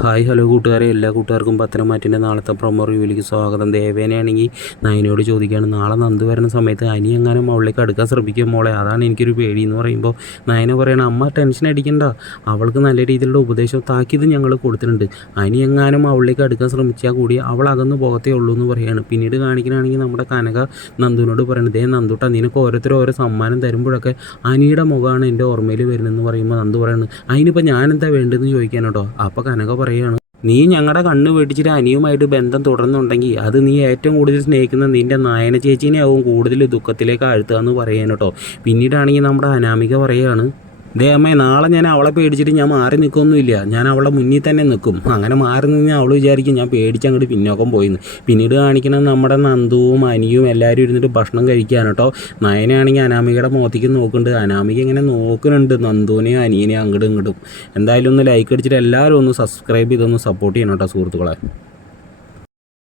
Hi hello കൂട്ടുകാരെ, എല്ലാ കൂട്ടുകാർക്കും പത്തനംമാറ്റിൻ്റെ നാളത്തെ പ്രൊമോ റിവ്യൂവിലേക്ക് സ്വാഗതം. ദേവേനയാണെങ്കിൽ നയനോട് ചോദിക്കുകയാണ്, നാളെ നന്ദു വരുന്ന സമയത്ത് അനി എങ്ങാനും അവളിലേക്ക് അടുക്കാൻ ശ്രമിക്കും മോളെ, അതാണ് എനിക്കൊരു പേടി എന്ന് പറയുമ്പോൾ നയന പറയണം, അമ്മ ടെൻഷൻ അടിക്കണ്ട, അവൾക്ക് നല്ല രീതിയിലുള്ള ഉപദേശവും താക്കീത് ഞങ്ങൾ കൊടുത്തിട്ടുണ്ട്. അനി എങ്ങാനും അവളിലേക്ക് അടുക്കാൻ ശ്രമിച്ചാൽ കൂടി അവൾ അകന്ന് പോകത്തേ ഉള്ളൂ എന്ന് പറയുകയാണ്. പിന്നീട് കാണിക്കുകയാണെങ്കിൽ നമ്മുടെ കനക നന്ദുവിനോട് പറയുന്നത്, ദേ നന്ദുട്ട, നിനക്ക് ഓരോരുത്തരും ഓരോ സമ്മാനം തരുമ്പോഴൊക്കെ അനിയുടെ മുഖമാണ് എൻ്റെ ഓർമ്മയിൽ വരുന്നതെന്ന് പറയുമ്പോൾ നന്ദു പറയുന്നത്, അതിനിപ്പോൾ ഞാനെന്താ വേണ്ടതെന്ന് ചോദിക്കാനോട്ടോ. അപ്പോൾ കനക പറയുകയാണ്, നീ ഞങ്ങളുടെ കണ്ണ് വെട്ടിച്ചിട്ട് അനിയുമായിട്ട് ബന്ധം തുടർന്നുണ്ടെങ്കിൽ അത് നീ ഏറ്റവും കൂടുതൽ സ്നേഹിക്കുന്ന നിൻ്റെ നായന ചേച്ചീനെ ആവും കൂടുതൽ ദുഃഖത്തിലേക്ക് ആഴ്ത്തുക എന്ന് പറയാൻ കേട്ടോ. പിന്നീടാണെങ്കിൽ നമ്മുടെ അനാമിക പറയുകയാണ്, ദേ അമ്മേ, നാളെ ഞാൻ അവളെ പേടിച്ചിട്ട് ഞാൻ മാറി നിൽക്കൊന്നുമില്ല, ഞാൻ അവളെ മുന്നിൽ തന്നെ നിൽക്കും. അങ്ങനെ മാറി നിന്ന് അവൾ വിചാരിക്കും ഞാൻ പേടിച്ച് അങ്ങോട്ട് പിന്നോക്കം പോയിന്ന്. പിന്നീട് കാണിക്കണം നമ്മുടെ നന്ദുവും അനിയും എല്ലാവരും ഇരുന്നിട്ട് ഭക്ഷണം കഴിക്കുകയാണ് കേട്ടോ. നയനാണെങ്കിൽ അനാമികയുടെ മുഖത്തേക്ക് നോക്കുന്നുണ്ട്. അനാമിക ഇങ്ങനെ നോക്കുന്നുണ്ട് നന്ദുവിനെയും അനിയനെയും അങ്ങോട്ടും ഇങ്ങോട്ടും. എന്തായാലും ഒന്ന് ലൈക്ക് അടിച്ചിട്ട് എല്ലാവരും ഒന്ന് സബ്സ്ക്രൈബ് ചെയ്തൊന്ന് സപ്പോർട്ട് ചെയ്യണം കേട്ടോ സുഹൃത്തുക്കളെ.